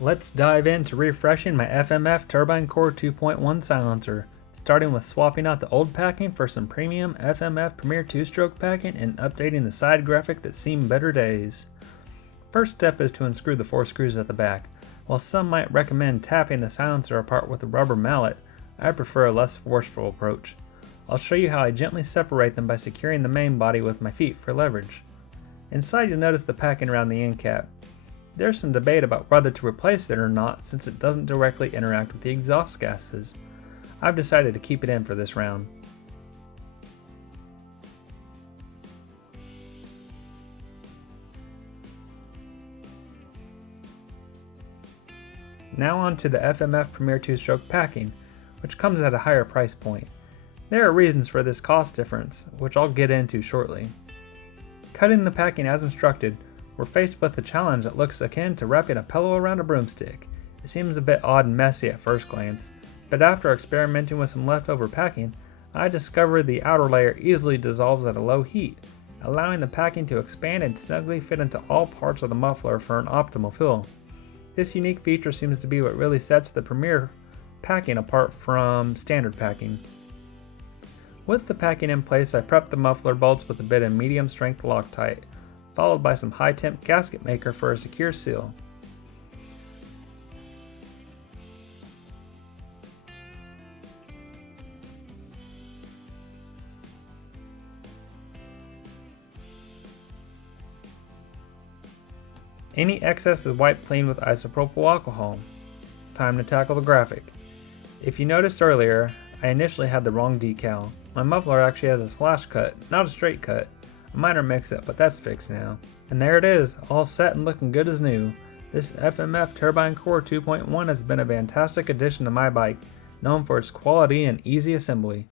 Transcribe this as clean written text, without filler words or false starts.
Let's dive into refreshing my FMF Turbinecore 2.1 silencer, starting with swapping out the old packing for some premium FMF Premier 2-stroke packing and updating the side graphic that's seen better days. First step is to unscrew the 4 screws at the back. While some might recommend tapping the silencer apart with a rubber mallet, I prefer a less forceful approach. I'll show you how I gently separate them by securing the main body with my feet for leverage. Inside you'll notice the packing around the end cap. There's some debate about whether to replace it or not since it doesn't directly interact with the exhaust gases. I've decided to keep it in for this round. Now on to the FMF Premier 2-stroke packing, which comes at a higher price point. There are reasons for this cost difference, which I'll get into shortly. Cutting the packing as instructed, we're faced with a challenge that looks akin to wrapping a pillow around a broomstick. It seems a bit odd and messy at first glance, but after experimenting with some leftover packing, I discovered the outer layer easily dissolves at a low heat, allowing the packing to expand and snugly fit into all parts of the muffler for an optimal fill. This unique feature seems to be what really sets the Premier packing apart from standard packing. With the packing in place, I prepped the muffler bolts with a bit of medium strength Loctite, followed by some high temp gasket maker for a secure seal. Any excess is wiped clean with isopropyl alcohol. Time to tackle the graphic. If you noticed earlier, I initially had the wrong decal. My muffler actually has a slash cut, not a straight cut. A minor mix-up, but that's fixed now. And there it is, all set and looking good as new. This FMF Turbinecore 2.1 has been a fantastic addition to my bike, known for its quality and easy assembly.